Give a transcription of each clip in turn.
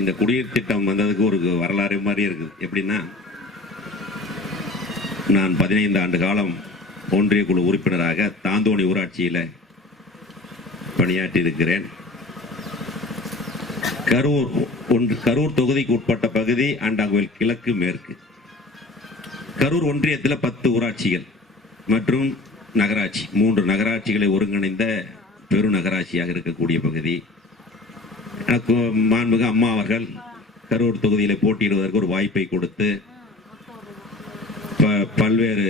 இந்த குடிநீர் திட்டம் வந்ததுக்கு ஒரு வரலாறு மாதிரி இருக்குது. எப்படின்னா, நான் 15 ஆண்டு காலம் ஒன்றிய குழு உறுப்பினராக தாந்தோணி ஊராட்சியில் பணியாற்றி இருக்கிறேன். கரூர் தொகுதிக்கு உட்பட்ட பகுதி ஆண்டாங்கோயில் கிழக்கு மேற்கு. கரூர் ஒன்றியத்தில் 10 ஊராட்சிகள் மற்றும் நகராட்சி, 3 நகராட்சிகளை ஒருங்கிணைந்த பெருநகராட்சியாக இருக்கக்கூடிய பகுதி. எனக்கு மாண்புமிகு அம்மா அவர்கள் கரூர் தொகுதியில் போட்டியிடுவதற்கு ஒரு வாய்ப்பை கொடுத்து பல்வேறு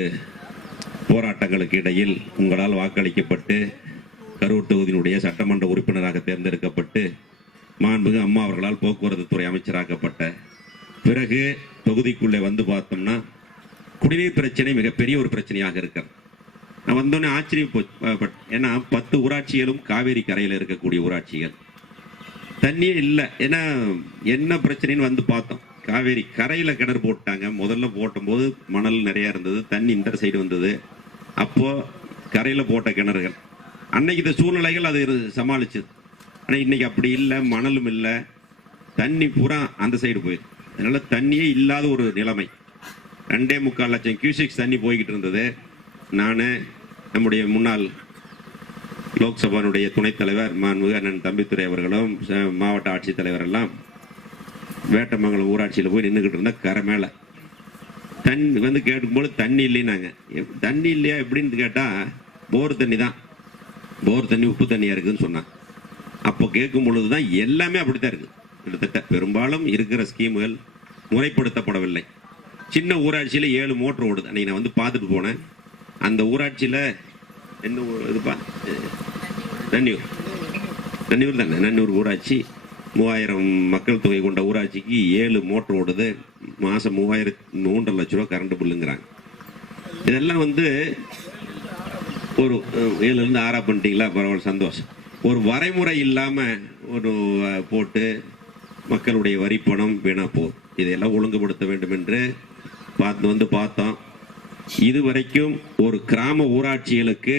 போராட்டங்களுக்கு இடையில் உங்களால் வாக்களிக்கப்பட்டு கரூர் தொகுதியினுடைய சட்டமன்ற உறுப்பினராக தேர்ந்தெடுக்கப்பட்டு மாண்புமிகு அம்மா அவர்களால் போக்குவரத்து துறை அமைச்சராக்கப்பட்ட பிறகு தொகுதிக்குள்ளே வந்து பார்த்தோம்னா குடிநீர் பிரச்சனை மிகப்பெரிய ஒரு பிரச்சனையாக இருக்கிறது. நான் வந்தோடனே ஆச்சரியம், ஏன்னா 10 ஊராட்சிகளும் காவேரி கரையில் இருக்கக்கூடிய ஊராட்சிகள். தண்ணியே இல்லை. ஏன்னா என்ன பிரச்சனைன்னு வந்து பார்த்தோம். காவேரி கரையில் கிணறு போட்டாங்க. முதல்ல போட்டும்போது மணல் நிறைய இருந்தது, தண்ணி இந்த சைடு வந்தது. அப்போ கரையில் போட்ட கிணறுகள் அன்னைக்கு இந்த சூழ்நிலைகள் அது சமாளிச்சது. ஆனால் இன்னைக்கு அப்படி இல்லை, மணலும் இல்லை, தண்ணி பூரா அந்த சைடு போயிடுது. அதனால தண்ணியே இல்லாத ஒரு நிலைமை. 2.25 லட்சம் கியூசிக்ஸ் தண்ணி போய்கிட்டு இருந்தது. நான் நம்முடைய முன்னாள் லோக்சபாவுடைய துணைத் தலைவர் மாண்புமிகு அண்ணன் தம்பித்துரை அவர்களும் மாவட்ட ஆட்சித்தலைவர் எல்லாம் வேட்டமங்கலம் ஊராட்சியில் போய் நின்றுக்கிட்டு இருந்தா கரை மேலே தண்ணி வந்து கேட்கும்போது தண்ணி இல்லைன்னாங்க. தண்ணி இல்லையா எப்படின்னு கேட்டால் போர் தண்ணி தான், போர் தண்ணி உப்பு தண்ணியாக இருக்குதுன்னு சொன்னாங்க. அப்போ கேட்கும் பொழுது தான் எல்லாமே அப்படித்தான் இருக்குது. கிட்டத்தட்ட பெரும்பாலும் இருக்கிற ஸ்கீமுகள் முறைப்படுத்தப்படவில்லை. சின்ன ஊராட்சியில் 7 மோட்டர் ஓடுது. அன்றைக்கி நான் வந்து பார்த்துட்டு போனேன். அந்த ஊராட்சியில் என்ன இதுப்பா, நன்னியூர் தானே, நன்னியூர் ஊராட்சி 3000 மக்கள் தொகை கொண்ட ஊராட்சிக்கு 7 மோட்டர் ஓடுது. மாதம் 3.5 லட்ச ரூபா கரண்ட் பில்லுங்கிறாங்க. இதெல்லாம் வந்து ஒரு 7லேருந்து 6 பண்ணிட்டீங்களா, பரவாயில்ல, சந்தோஷம். ஒரு வரைமுறை இல்லாமல் ஒரு போட்டு மக்களுடைய வரி பணம் வீணா போகுது. இதையெல்லாம் ஒழுங்குபடுத்த வேண்டும் என்று பார்த்தோம். இதுவரைக்கும் ஒரு கிராம ஊராட்சிகளுக்கு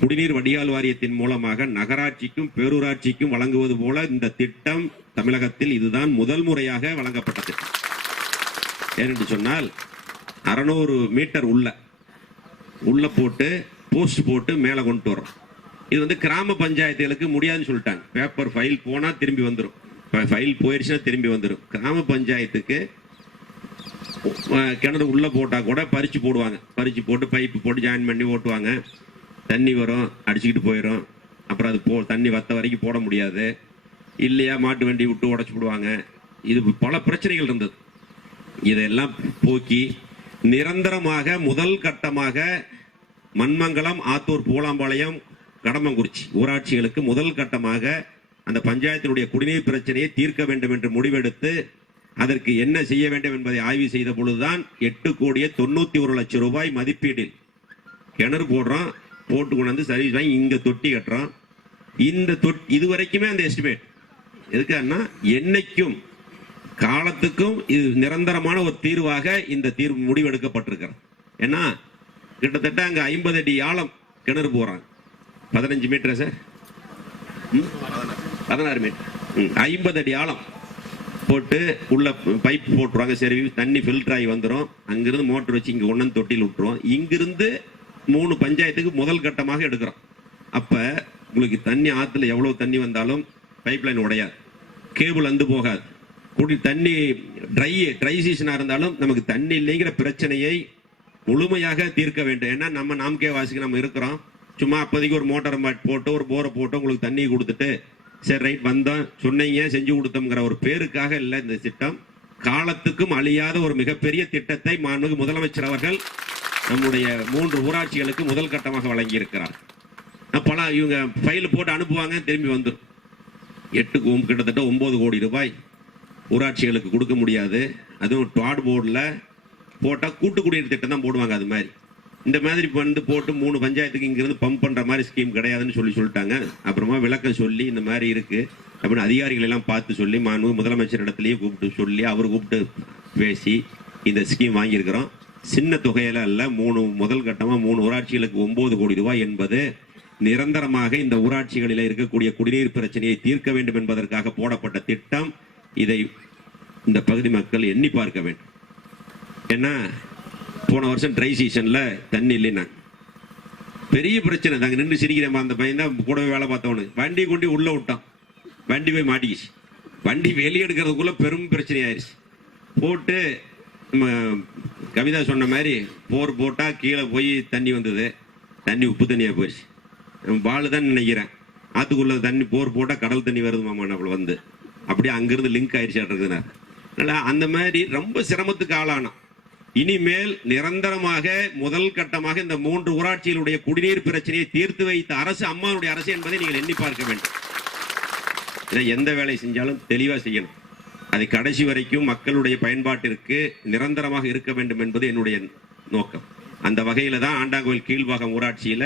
குடிநீர் வடிகால் வாரியத்தின் மூலமாக நகராட்சிக்கும் பேரூராட்சிக்கும் வழங்குவது போல இந்த திட்டம் தமிழகத்தில் இதுதான் முதல் முறையாக வழங்கப்பட்டது. ஏனென்று சொன்னால் 600 மீட்டர் உள்ள போட்டு போஸ்ட் போட்டு மேலே கொண்டு வரோம். இது வந்து கிராம பஞ்சாயத்துகளுக்கு முடியாதுன்னு சொல்லிட்டாங்க. பேப்பர் ஃபைல் போனால் திரும்பி வந்துடும், ஃபைல் போயிடுச்சுன்னா திரும்பி வந்துடும். கிராம பஞ்சாயத்துக்கு கிணறு உள்ளே போட்டால் கூட பறித்து போடுவாங்க. பறித்து போட்டு பைப்பு போட்டு ஜாயின் பண்ணி ஓட்டுவாங்க. தண்ணி வரும், அடிச்சுக்கிட்டு போயிடும். அப்புறம் அது தண்ணி வத்த வரைக்கும் போட முடியாது. இல்லையா மாட்டு வண்டி விட்டு உடச்சி போடுவாங்க. இது பல பிரச்சனைகள் இருந்தது. இதெல்லாம் போக்கி நிரந்தரமாக முதல் கட்டமாக மண்மங்கலம், ஆத்தூர், பூலாம்பாளையம், கடம்பங்குறிச்சி ஊராட்சிகளுக்கு முதல் கட்டமாக அந்த பஞ்சாயத்தினுடைய குடிநீர் பிரச்சனையை தீர்க்க வேண்டும் என்று முடிவெடுத்து அதற்கு என்ன செய்ய வேண்டும் என்பதை ஆய்வு செய்த பொழுதுதான் 8,91,00,000 ரூபாய் மதிப்பீட்டில் கிணறு போடுறோம், போட்டு கொண்டு வந்து சர்வீஸ் வாங்கி இங்க தொட்டி கட்டுறோம். இந்த இதுவரைக்குமே அந்த எஸ்டிமேட் எதுக்குன்னா என்னைக்கும் காலத்துக்கும் இது நிரந்தரமான ஒரு தீர்வாக இந்த தீர்வு முடிவெடுக்கப்பட்டிருக்கிறது. ஏன்னா கிட்டத்தட்ட அங்க 50 அடி ஆழம் கிணறு போறாங்க. 15 மீட்டர் சார், 16 மீட்டர், 50 அடி ஆழம் போட்டு உள்ள பைப் போட்டுருவாங்க. சரி, தண்ணி ஃபில்டர் ஆகி வந்துடும். அங்கிருந்து மோட்டர் வச்சு இங்க ஒன்னு தொட்டியில் விட்டுருவோம். இங்கிருந்து 3 பஞ்சாயத்துக்கு முதல் கட்டமாக எடுக்கிறோம். அப்ப உங்களுக்கு தண்ணி ஆத்துல எவ்வளவு தண்ணி வந்தாலும் பைப் லைன் உடையாது, கேபிள் வந்து போகாது. தண்ணி ட்ரை சீசனா இருந்தாலும் நமக்கு தண்ணி இல்லைங்கிற பிரச்சனையை முழுமையாக தீர்க்க வேண்டும். ஏன்னா நம்ம நாமக்கே வாசிக்கு நம்ம இருக்கிறோம். சும்மா அப்போதைக்கு ஒரு மோட்டர் போட்டு ஒரு போரை போட்டு உங்களுக்கு தண்ணி கொடுத்துட்டு சரி ரைட் வந்தோம் சொன்னீங்க செஞ்சு கொடுத்தோம்ங்கிற ஒரு பேருக்காக இல்லை. இந்த திட்டம் காலத்துக்கும் அழியாத ஒரு மிகப்பெரிய திட்டத்தை மாண்புமிகு முதலமைச்சர் அவர்கள் நம்முடைய 3 ஊராட்சிகளுக்கு முதல் கட்டமாக வழங்கி இருக்கிறார். பல இவங்க ஃபைல் போட்டு அனுப்புவாங்க, திரும்பி வந்துடும். கிட்டத்தட்ட 9 கோடி ரூபாய் ஊராட்சிகளுக்கு கொடுக்க முடியாது. அதுவும் டாட் போர்டில் போட்டால் கூட்டு குடிநீர் திட்டம் தான் போடுவாங்க. அது மாதிரி இந்த மாதிரி வந்து போட்டு 3 பஞ்சாயத்துக்கு இங்கிருந்து பம்ப் பண்ணுற மாதிரி ஸ்கீம் கிடையாதுன்னு சொல்லிட்டாங்க. அப்புறமா விளக்கம் சொல்லி இந்த மாதிரி இருக்குது அப்படின்னு அதிகாரிகள் எல்லாம் பார்த்து சொல்லி மாண்புமிகு முதலமைச்சர் இடத்துலையே கூப்பிட்டு சொல்லி அவர் கூப்பிட்டு பேசி இந்த ஸ்கீம் வாங்கியிருக்கிறோம். சின்ன தொகையில அல்ல, முதல் கட்டமாக 3 ஊராட்சிகளுக்கு 9 கோடி ரூபாய் என்பது நிரந்தரமாக இந்த ஊராட்சிகளில் இருக்கக்கூடிய குடிநீர் பிரச்சனையை தீர்க்க வேண்டும் என்பதற்காக போடப்பட்ட திட்டம். இதை இந்த பகுதி மக்கள் எண்ணி பார்க்க வேண்டும். ஏன்னா போன வருஷம் ட்ரை சீசன்ல தண்ணி இல்லைன்னா பெரிய பிரச்சனை. நாங்க நின்று சிரிக்கிறேன். அந்த பையன் தான் கூடவே வேலை பார்த்தவனு வண்டி கொண்டு உள்ள விட்டான். வண்டி போய் மாட்டிக்கிச்சு. வண்டி வெளியே எடுக்கிறதுக்குள்ள பெரும் பிரச்சனை ஆயிடுச்சு. போட்டு கவிதா சொன்ன மாதிரி போர் போட்டா கீழே போய் தண்ணி வந்தது. தண்ணி உப்பு தண்ணியா போயிடுச்சு. பாலு தான் நினைக்கிறேன் ஆத்துக்குள்ள தண்ணி போர் போட்டா கடல் தண்ணி வருது மாமா நம்மள வந்து அப்படியே அங்கிருந்து லிங்க் ஆயிடுச்சு இருக்குதுன்னா. அதனால அந்த மாதிரி ரொம்ப சிரமத்துக்கு ஆளானோம். இனிமேல் நிரந்தரமாக முதல் கட்டமாக இந்த 3 ஊராட்சிகளுடைய குடிநீர் பிரச்சனையை தீர்த்து வைத்த அரசு அம்மாவுடைய அரசு என்பதை நீங்கள் எண்ணி பார்க்க வேண்டும். எந்த வேலை செஞ்சாலும் தெளிவா செய்யணும். அது கடைசி வரைக்கும் மக்களுடைய பயன்பாட்டிற்கு நிரந்தரமாக இருக்க வேண்டும் என்பது என்னுடைய நோக்கம். அந்த வகையில தான் ஆண்டாங்கோயில் கீழ்பாகம் ஊராட்சியில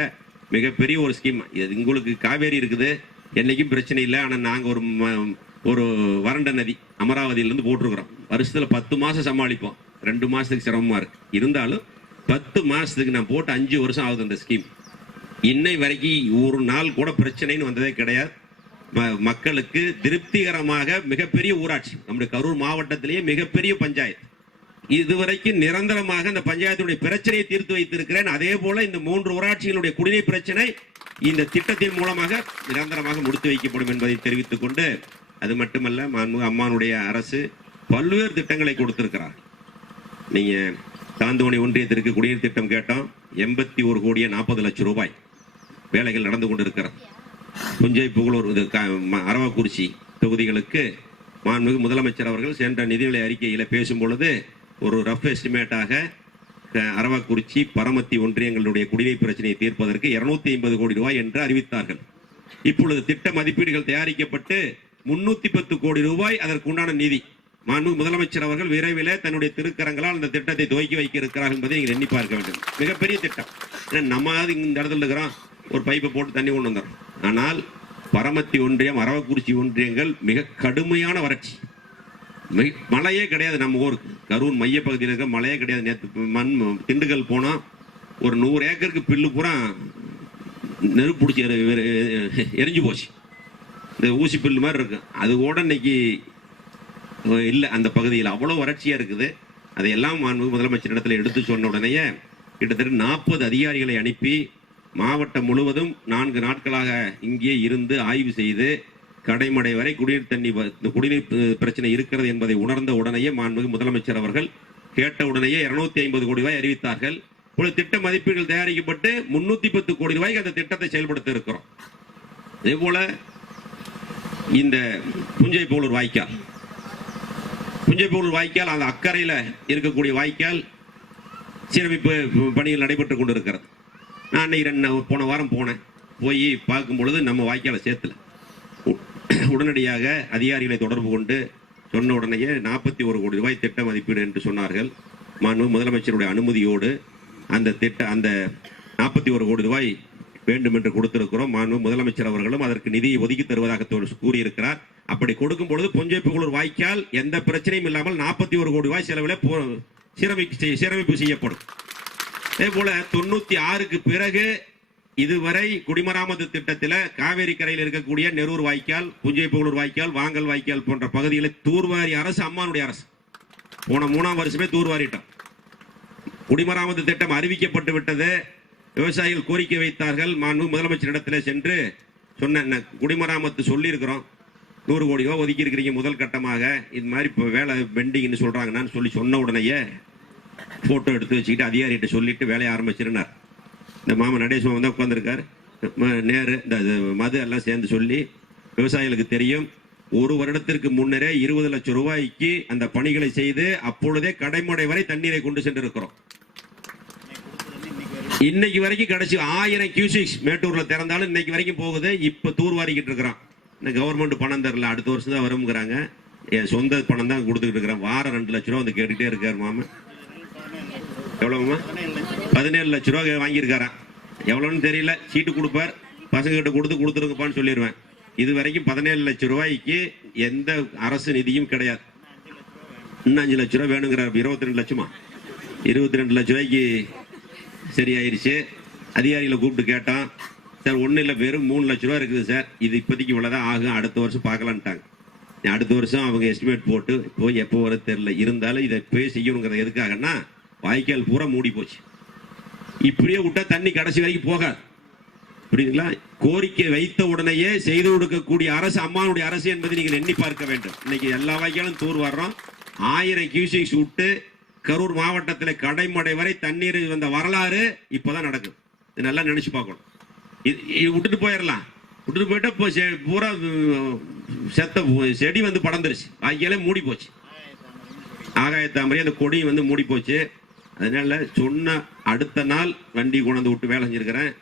மிகப்பெரிய ஒரு ஸ்கீம். இது உங்களுக்கு காவேரி இருக்குது, என்னைக்கும் பிரச்சனை இல்லை. ஆனா நாங்க ஒரு வறண்ட நதி அமராவதியிலிருந்து போட்டிருக்கிறோம். வருஷத்துல 10 மாசம் சமாளிப்போம். 2 மாசத்துக்கு சிரமமா இருக்கு. இருந்தாலும் 10 மாசத்துக்கு நான் போட்டு 5 வருஷம் ஆகுது அந்த ஸ்கீம். இன்னை வரைக்கும் ஒரு நாள் கூட பிரச்சனைன்னு வந்ததே கிடையாது. மக்களுக்கு திருப்திகரமாக மிகப்பெரிய ஊராட்சி. நம்முடைய கரூர் மாவட்டத்திலேயே மிகப்பெரிய பஞ்சாயத்து. இதுவரைக்கும் நிரந்தரமாக அந்த பஞ்சாயத்துடைய பிரச்சனையை தீர்த்து வைத்திருக்கிறேன். அதே போல இந்த 3 ஊராட்சிகளுடைய குடிநீர் பிரச்சனை இந்த திட்டத்தின் மூலமாக நிரந்தரமாக முடித்து வைக்கப்படும் என்பதை தெரிவித்துக் கொண்டு, அது மட்டுமல்ல மாண்புமிகு அம்மானுடைய அரசு பல்வேறு திட்டங்களை கொடுத்திருக்கிறார். நீங்க தாந்தோணி ஒன்றியத்திற்கு குடிநீர் திட்டம் கேட்டோம். 81,40,00,000 வேலைகள் நடந்து கொண்டிருக்கிறது. புஞ்சை, புகழூர், அரவக்குறிச்சி தொகுதிகளுக்கு மாண்புமிகு முதலமைச்சர் அவர்கள் சென்ற நிதிநிலை அறிக்கையில் பேசும் பொழுது ஒரு ரஃப் எஸ்டிமேட்டாக அரவக்குறிச்சி, பரமத்தி ஒன்றியங்களுடைய குடிநீர் பிரச்சனையை தீர்ப்பதற்கு 250 கோடி ரூபாய் என்று அறிவித்தார்கள். இப்பொழுது திட்ட மதிப்பீடுகள் தயாரிக்கப்பட்டு 310 கோடி ரூபாய் அதற்கு உண்டான நிதி மாண்புமிகு முதலமைச்சர் அவர்கள் விரைவில் தன்னுடைய திருக்கரங்களால் அந்த திட்டத்தை துவக்கி வைக்க இருக்கிறார்கள் என்பதை நீங்கள் எண்ணி பார்க்க வேண்டும். மிகப்பெரிய திட்டம். நம்ம இந்த இடத்துல இருக்கிறோம், ஒரு பைப்பை போட்டு தண்ணி கொண்டு வந்துடும். ஆனால் பரமத்தி ஒன்றியம், அரவக்குறிச்சி ஒன்றியங்கள் மிக கடுமையான வறட்சி. மழையே கிடையாது. நம்ம ஊருக்கு கரூர் மைய பகுதியில் இருக்க மழையே கிடையாது. நேற்று திண்டுக்கல் போனா ஒரு 100 ஏக்கருக்கு பில்லு பூரா நெருப்பு பிடிச்சி எரிஞ்சு போச்சு. இந்த ஊசி பில்லு மாதிரி இருக்கு. அது கூட இன்னைக்கு இல்லை. அந்த பகுதியில் அவ்வளவு வறட்சியா இருக்குது. அதையெல்லாம் முதலமைச்சர் இடத்துல எடுத்து சொன்ன உடனேயே கிட்டத்தட்ட 40 அதிகாரிகளை அனுப்பி மாவட்டம் முழுவதும் 4 நாட்களாக இங்கே இருந்து ஆய்வு செய்து கடைமடை வரை குடிநீர் பிரச்சனை இருக்கிறது என்பதை உணர்ந்த உடனேயே மாண்புமிகு முதலமைச்சர் அவர்கள் கேட்ட உடனேயே 250 கோடி ரூபாய் அறிவித்தார்கள். திட்ட மதிப்பீடுகள் தயாரிக்கப்பட்டு 310 கோடி ரூபாய்க்கு அந்த திட்டத்தை செயல்படுத்த இருக்கிறோம். அதே போல இந்த புஞ்சை போலூர் வாய்க்கால் அந்த அக்கறையில இருக்கக்கூடிய வாய்க்கால் சீரமைப்பு பணிகள் நடைபெற்றுக் கொண்டிருக்கிறது. நான் போன வாரம் போய் பார்க்கும் பொழுது நம்ம வாய்க்கால சேர்த்துல உடனடியாக அதிகாரிகளை தொடர்பு கொண்டு சொன்ன உடனேயே 41 கோடி ரூபாய் திட்ட மதிப்பீடு என்று சொன்னார்கள். மாண்புமிகு முதலமைச்சருடைய அனுமதியோடு அந்த 41 கோடி ரூபாய் வேண்டும் என்று கொடுத்திருக்கிறோம். மாண்புமிகு முதலமைச்சர் அவர்களும் அதற்கு நிதியை ஒதுக்கி தருவதாக கூறியிருக்கிறார். அப்படி கொடுக்கும் பொழுது புஞ்சை புகழூர் வாய்க்கால் எந்த பிரச்சனையும் இல்லாமல் 41 கோடி ரூபாய் செலவில் சீரமைப்பு செய்யப்படும். அதே போல 96க்கு பிறகு இதுவரை குடிமராமத்து திட்டத்தில் காவேரி கரையில் இருக்கக்கூடிய நெரூர் வாய்க்கால், புஞ்சை புகழூர் வாய்க்கால், வாங்கல் வாய்க்கால் போன்ற பகுதிகளை தூர்வாரி அரசு அம்மானுடைய அரசு போன 3ஆம் வருஷமே தூர்வாரிட்டோம். குடிமராமத்து திட்டம் அறிவிக்கப்பட்டு விட்டது. விவசாயிகள் கோரிக்கை வைத்தார்கள். மாண்புமிகு முதலமைச்சரிடத்தில் சென்று சொன்ன குடிமராமத்து சொல்லி இருக்கிறோம், 100 கோடி ரூபாய் ஒதுக்கி இருக்கிறீங்க முதல் கட்டமாக, இது மாதிரி இப்போ வேலை பெண்டிங்னு சொல்றாங்கன்னு சொன்ன உடனேயே போட்டோ எடுத்து வச்சுக்கிட்டு அதிகாரிகிட்ட சொல்லிட்டு வேலையை ஆரம்பிச்சிருந்தார். இந்த மாமன் நடேசன் வந்து உட்காந்துருக்கார். நேரு இந்த மது எல்லாம் சேர்ந்து சொல்லி விவசாயிகளுக்கு தெரியும். 1 வருடத்திற்கு முன்னரே 20 லட்சம் ரூபாய்க்கு அந்த பணிகளை செய்து அப்பொழுதே கடைமடை வரை தண்ணீரை கொண்டு சென்றிருக்கிறோம். இன்னைக்கு வரைக்கும் கடைசி 1000 கியூசிக்ஸ் மேட்டூர்ல திறந்தாலும் இன்னைக்கு வரைக்கும் போகுது. இப்ப தூர்வாரிக்கிட்டு இருக்கிறோம். இந்த கவர்மெண்ட் பணம் தரல, அடுத்த வருஷம் தான் வருங்கிறாங்க. என் சொந்த பணம் தான் கொடுத்துக்கிட்டு இருக்கிறேன். வாரம் 2 லட்ச ரூபா வந்து கேட்டுட்டே இருக்காரு மாமன். எவ்வளவுமா? 17 லட்ச ரூபா வாங்கியிருக்காராம். எவ்வளவுன்னு தெரியல. சீட்டு கொடுப்பார், பசங்க கிட்ட கொடுத்துருங்கப்பான்னு சொல்லிடுவேன். இது வரைக்கும் 17 லட்சம் ரூபாய்க்கு எந்த அரசு நிதியும் கிடையாது. இன்னும் 5 லட்ச ரூபாய் வேணுங்கிறார். 22 லட்சமா? 22 லட்ச ரூபாய்க்கு சரியாயிருச்சு. அதிகாரிகளை கூப்பிட்டு கேட்டான். சார் ஒன்றும் இல்லை, வெறும் 3 லட்ச ரூபா இருக்குது சார், இது இப்போதைக்கு இவ்வளோதான் ஆகும், அடுத்த வருஷம் பார்க்கலான்ட்டாங்க. அடுத்த வருஷம் அவங்க எஸ்டிமேட் போட்டு போய் எப்போ வர தெரியல. இருந்தாலும் இதை போய் செய்யணுங்கிறது எதுக்காகன்னா வாய்க்கால் பூரா மூடி போச்சு. இப்படியே விட்டா தண்ணி கடைசி வரைக்கும் போகாது. புரியுதுங்களா? கோரிக்கை வைத்த உடனேயே செய்து கொடுக்கக்கூடிய அரசு அம்மாவுடைய அரசு என்பதை நீங்கள் எண்ணி பார்க்க வேண்டும். இன்னைக்கு எல்லா வாய்க்காலும் தூர் வர்றோம். 1000 கியூசிக்ஸ் விட்டு கரூர் மாவட்டத்தில் கடைமடை வரை தண்ணீர் வந்த வரலாறு இப்பதான் நடக்குது. இது நல்லா நினைச்சு பார்க்கணும். விட்டுட்டு போயிடலாம். விட்டுட்டு போயிட்டா பூரா செத்த செடி வந்து படர்ந்துருச்சு. வாய்க்காலே மூடி போச்சு. ஆகாயத்தாமரை அந்த கொடி வந்து மூடி போச்சு. அதனால சொன்ன அடுத்த நாள் வண்டி கொண்டு விட்டு வேலை செஞ்சிருக்கிறேன்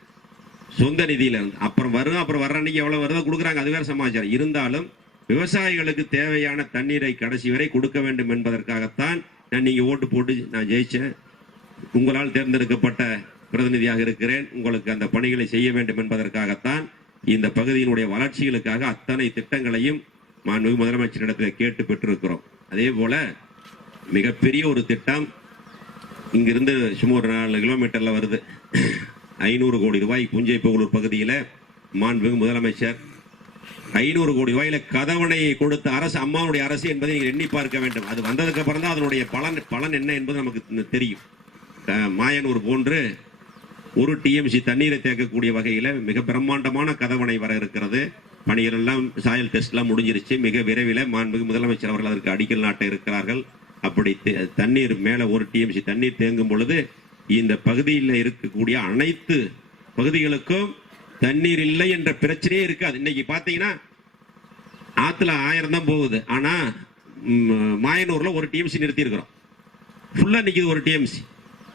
சொந்த நிதியில இருந்து. அப்புறம் வர்ற அன்னைக்கு எவ்வளவு வருதோ கொடுக்குறாங்க, அது வேற சமாச்சாரம். இருந்தாலும் விவசாயிகளுக்கு தேவையான தண்ணீரை கடைசி வரை கொடுக்க வேண்டும் என்பதற்காகத்தான் நான் நீங்க ஓட்டு போட்டு நான் ஜெயிச்சேன். உங்களால் தேர்ந்தெடுக்கப்பட்ட பிரதிநிதியாக இருக்கிறேன். உங்களுக்கு அந்த பணிகளை செய்ய வேண்டும் என்பதற்காகத்தான் இந்த பகுதியினுடைய வளர்ச்சிகளுக்காக அத்தனை திட்டங்களையும் மாண்புமிகு முதலமைச்சரிடத்தில் கேட்டு பெற்றிருக்கிறோம். அதே போல மிகப்பெரிய ஒரு திட்டம் இங்கிருந்து சுமார் 4 கிலோமீட்டர்ல வருது. 500 கோடி ரூபாய் புஞ்சை புகழூர் பகுதியில் மாண்புமிகு முதலமைச்சர் 500 கோடி ரூபாயில கதவணையை கொடுத்த அரசு அம்மாவுடைய அரசு என்பதை நீங்கள் எண்ணி பார்க்க வேண்டும். அது வந்ததுக்கு அப்புறம் தான் அதனுடைய பலன் என்ன என்பது நமக்கு தெரியும். மாயனூர் போன்று 1 TMC தண்ணீரை தேக்கக்கூடிய வகையில் மிக பிரம்மாண்டமான கதவணை வர இருக்கிறது. பணிகள் எல்லாம் சாயல் டெஸ்ட் எல்லாம் முடிஞ்சிருச்சு. மிக விரைவில் மாண்புமிகு முதலமைச்சர் அவர்கள் அதற்கு அடிக்கல் நாட்ட இருக்கிறார்கள். அப்படி தண்ணீர் மேல 1 TMC தண்ணீர் தேங்கும் பொழுது இந்த பகுதியில் இருக்கக்கூடிய அனைத்து பகுதிகளுக்கும் தண்ணீர் இல்லை என்ற பிரச்சனையே இருக்காது. இன்னைக்கு பாத்தீங்கன்னா ஆத்துல 1000 தான் போகுது. ஆனா மாயனூர்ல 1 TMC நிறுத்தி இருக்கிறோம். ஃபுல்லா நிக்குது 1 TMC.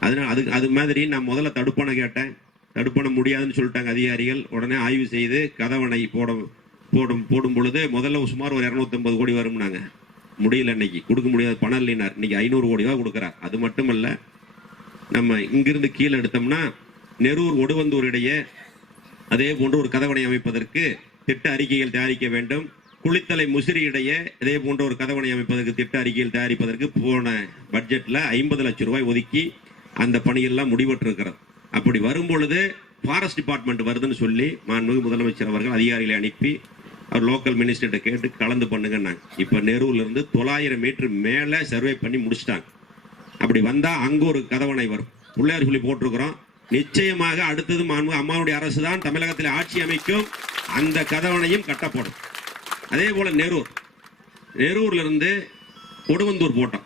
அதனால அது மாதிரி நான் முதல்ல தடுப்பணை கேட்டேன். தடுப்பணை முடியாதுன்னு சொல்லிட்டாங்க அதிகாரிகள். உடனே ஆய்வு செய்து கதவணை போடும் பொழுது முதல்ல சுமார் ஒரு 250 கோடி வரும்னாங்க. முடியல, இன்னைக்கு கொடுக்க முடியாது, பணம் இல்லைனார். இன்னைக்கு 500 கோடி தான் கொடுக்குறார். அது மட்டுமல்ல, நம்ம இங்கிருந்து கீழே எடுத்தோம்னா நெரூர் ஒடுவந்தூர் இடையே அதே போன்று ஒரு கதவணை அமைப்பதற்கு திட்ட அறிக்கைகள் தயாரிக்க வேண்டும். குளித்தலை முசிறி இடையே இதே போன்ற ஒரு கதவணை அமைப்பதற்கு திட்ட அறிக்கைகள் தயாரிப்பதற்கு போன பட்ஜெட்ல 50 லட்சம் ரூபாய் ஒதுக்கி அந்த பணியெல்லாம் முடிவெற்றிருக்கிறது. அப்படி வரும் பொழுது ஃபாரஸ்ட் டிபார்ட்மெண்ட் வருதுன்னு சொல்லி மாண்புமிகு முதலமைச்சர் அவர்கள் அதிகாரிகளை அனுப்பி அவர் லோக்கல் மினிஸ்டர்கிட்ட கேட்டு கலந்து பண்ணுங்கன்னாங்க. இப்ப நெரூர்ல இருந்து 900 மீட்டர் மேல சர்வே பண்ணி முடிச்சிட்டாங்க. அப்படி வந்தா அங்க ஒரு கதவணை வரும். பிள்ளையார் சொல்லி போட்டிருக்கிறோம். நிச்சயமாக அடுத்தது மாண்புமிகு அம்மாவுடைய அரசு தான் தமிழகத்தில் ஆட்சி அமைக்கும். அந்த கதவணையும் கட்டப்படும். அதே போல நெரூர்ல இருந்து ஒடுவந்தூர் போட்டோம்.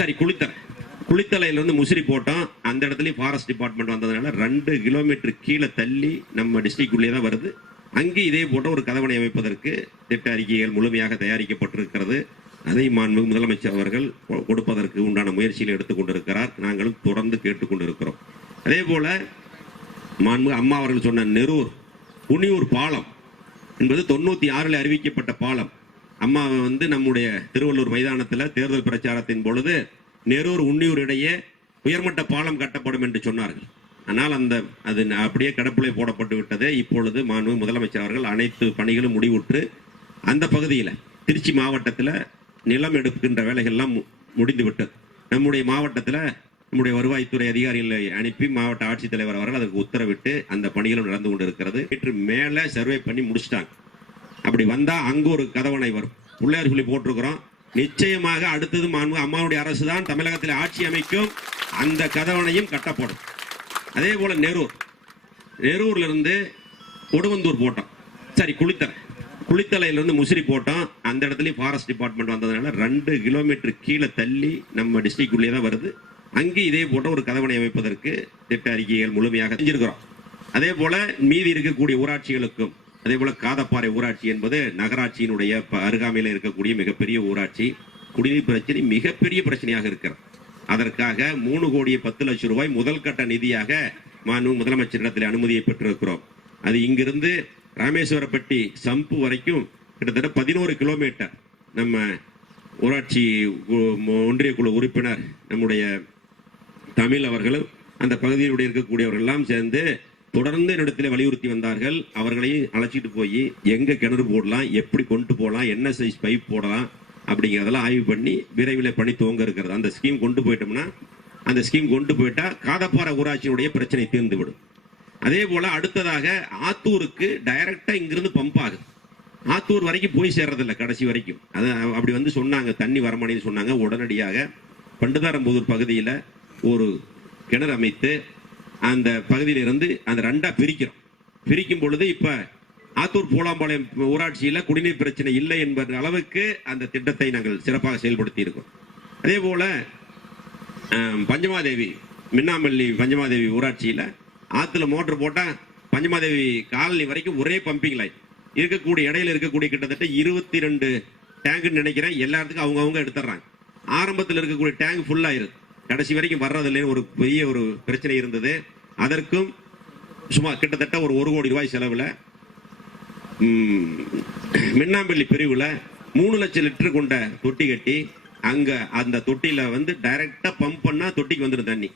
சரி, குளித்தலையில இருந்து முசிறி போட்டோம். அந்த இடத்துலயும் ஃபாரஸ்ட் டிபார்ட்மெண்ட் வந்ததுனால 2 கிலோமீட்டர் கீழே தள்ளி நம்ம டிஸ்ட்ரிக்ட் உள்ளே தான் வருது. அங்கே இதே போன்ற ஒரு கதவணை அமைப்பதற்கு திட்ட அறிக்கைகள் முழுமையாக தயாரிக்கப்பட்டிருக்கிறது. அதை மாண்புமிகு முதலமைச்சர் அவர்கள் கொடுப்பதற்கு உண்டான முயற்சியில் எடுத்துக் கொண்டிருக்கிறார். நாங்களும் தொடர்ந்து கேட்டுக்கொண்டிருக்கிறோம். அதே போல மாண்புமிகு அம்மா அவர்கள் சொன்ன நெரூர் உன்னியூர் பாலம் என்பது 96 அறிவிக்கப்பட்ட பாலம். அம்மா வந்து நம்முடைய திருவள்ளூர் மைதானத்தில் தேர்தல் பிரச்சாரத்தின் பொழுது நெரூர் உன்னியூர் இடையே உயர்மட்ட பாலம் கட்டப்படும் என்று சொன்னார்கள். ஆனால் அது அப்படியே கடப்பிலே போடப்பட்டு விட்டது. இப்பொழுது மாண்புமிகு முதலமைச்சர் அவர்கள் அனைத்து பணிகளும் முடிவுற்று அந்த பகுதியில் திருச்சி மாவட்டத்தில் நிலம் எடுக்கின்ற வேலைகள்லாம் முடிந்து விட்டது. நம்முடைய மாவட்டத்தில் நம்முடைய வருவாய்த்துறை அதிகாரிகளை அனுப்பி மாவட்ட ஆட்சித்தலைவர் அவர்கள் அதற்கு உத்தரவிட்டு அந்த பணிகளும் நடந்து கொண்டிருக்கிறது. நேற்று மேல சர்வே பண்ணி முடிச்சிட்டாங்க. அப்படி வந்தா அங்க ஒரு கதவணை வரும். பிள்ளையார் சொல்லி போட்டிருக்கிறோம். நிச்சயமாக அடுத்தது மாண்புமிகு அம்மாவுடைய அரசு தான் தமிழகத்தில் ஆட்சி அமைக்கும். அந்த கதவணையும் கட்டப்படும். அதே போல நெரூர்ல இருந்து ஒடுவந்தூர் போட்டோம். சரி, குளித்தலையில இருந்து முசிறி போட்டோம். அந்த இடத்துலயும் ஃபாரஸ்ட் டிபார்ட்மெண்ட் வந்ததுனால 2 கிலோமீட்டர் கீழே தள்ளி நம்ம டிஸ்ட்ரிக்ட் உள்ளே தான் வருது. அங்கே இதே போன்ற ஒரு கதவணை அமைப்பதற்கு திட்ட அறிக்கைகள் முழுமையாக செஞ்சிருக்கிறோம். அதே போல மீதி இருக்கக்கூடிய ஊராட்சிகளுக்கும் அதே போல காதப்பாறை ஊராட்சி என்பது நகராட்சியினுடைய அருகாமையில் இருக்கக்கூடிய மிகப்பெரிய ஊராட்சி. குடிநீர் பிரச்சனை மிகப்பெரிய பிரச்சனையாக இருக்கிறது. அதற்காக 3 கோடி 10 லட்சம் ரூபாய் முதல் கட்ட நிதியாக மாண்புமிகு முதலமைச்சரிடத்தில் அனுமதியை பெற்றிருக்கிறோம். அது இங்கிருந்து ராமேஸ்வரப்பட்டி சம்பு வரைக்கும் கிட்டத்தட்ட 11 கிலோமீட்டர். நம்ம ஊராட்சி ஒன்றிய குழு உறுப்பினர் நம்முடைய தமிழ் அவர்களும் அந்த பகுதியினுடைய இருக்கக்கூடியவர்கள் எல்லாம் சேர்ந்து தொடர்ந்து இடத்துல வலியுறுத்தி வந்தார்கள். அவர்களையும் அழைச்சிட்டு போய் எங்க கிணறு போடலாம், எப்படி கொண்டு போகலாம், என்ன சைஸ் பைப் போடலாம் அப்படிங்கிறதெல்லாம் ஆய்வு பண்ணி விரைவில் பணி துவங்க இருக்கிறது. அந்த ஸ்கீம் கொண்டு போயிட்டா காதப்பாறை ஊராட்சியினுடைய பிரச்சனை தீர்ந்து விடும். அதே போல அடுத்ததாக ஆத்தூருக்கு டைரக்டா இங்கிருந்து பம்ப் ஆகுது. ஆத்தூர் வரைக்கும் போய் சேர்றதில்ல கடைசி வரைக்கும். அது அப்படி வந்து சொன்னாங்க, தண்ணி வரமானேன்னு சொன்னாங்க. உடனடியாக பண்டுதாரம்புதூர் பகுதியில் ஒரு கிணறு அமைத்து அந்த பகுதியிலிருந்து அந்த ரெண்டா பிரிக்கும் பொழுது இப்ப ஆத்தூர் பூலாம்பாளையம் ஊராட்சியில் குடிநீர் பிரச்சனை இல்லை என்பது அளவுக்கு அந்த திட்டத்தை நாங்கள் சிறப்பாக செயல்படுத்தி இருக்கோம். அதே போல பஞ்சமாதேவி மின்னாம்பள்ளி பஞ்சமாதேவி ஊராட்சியில் ஆத்துல மோட்டர் போட்டா பஞ்சமாதேவி காலனி வரைக்கும் ஒரே பம்பிங் லைன் இருக்கக்கூடிய இடையில இருக்கக்கூடிய கிட்டத்தட்ட 22 டேங்க் நினைக்கிறேன். எல்லாத்துக்கும் அவங்க எடுத்துறாங்க. ஆரம்பத்தில் இருக்கக்கூடிய டேங்க் ஃபுல் ஆயிருது, கடைசி வரைக்கும் வர்றதில்லைன்னு ஒரு பெரிய ஒரு பிரச்சனை இருந்தது. அதற்கும் சுமார் கிட்டத்தட்ட ஒரு 1 கோடி ரூபாய் செலவில் மின்னாம்பள்ளி பிரிவில் 3 லட்சம் லிட்டர் கொண்ட தொட்டி கட்டி அங்க அந்த தொட்டியில வந்து டைரக்டா பம்ப் பண்ணா தொட்டிக்கு வந்துடும் தண்ணி.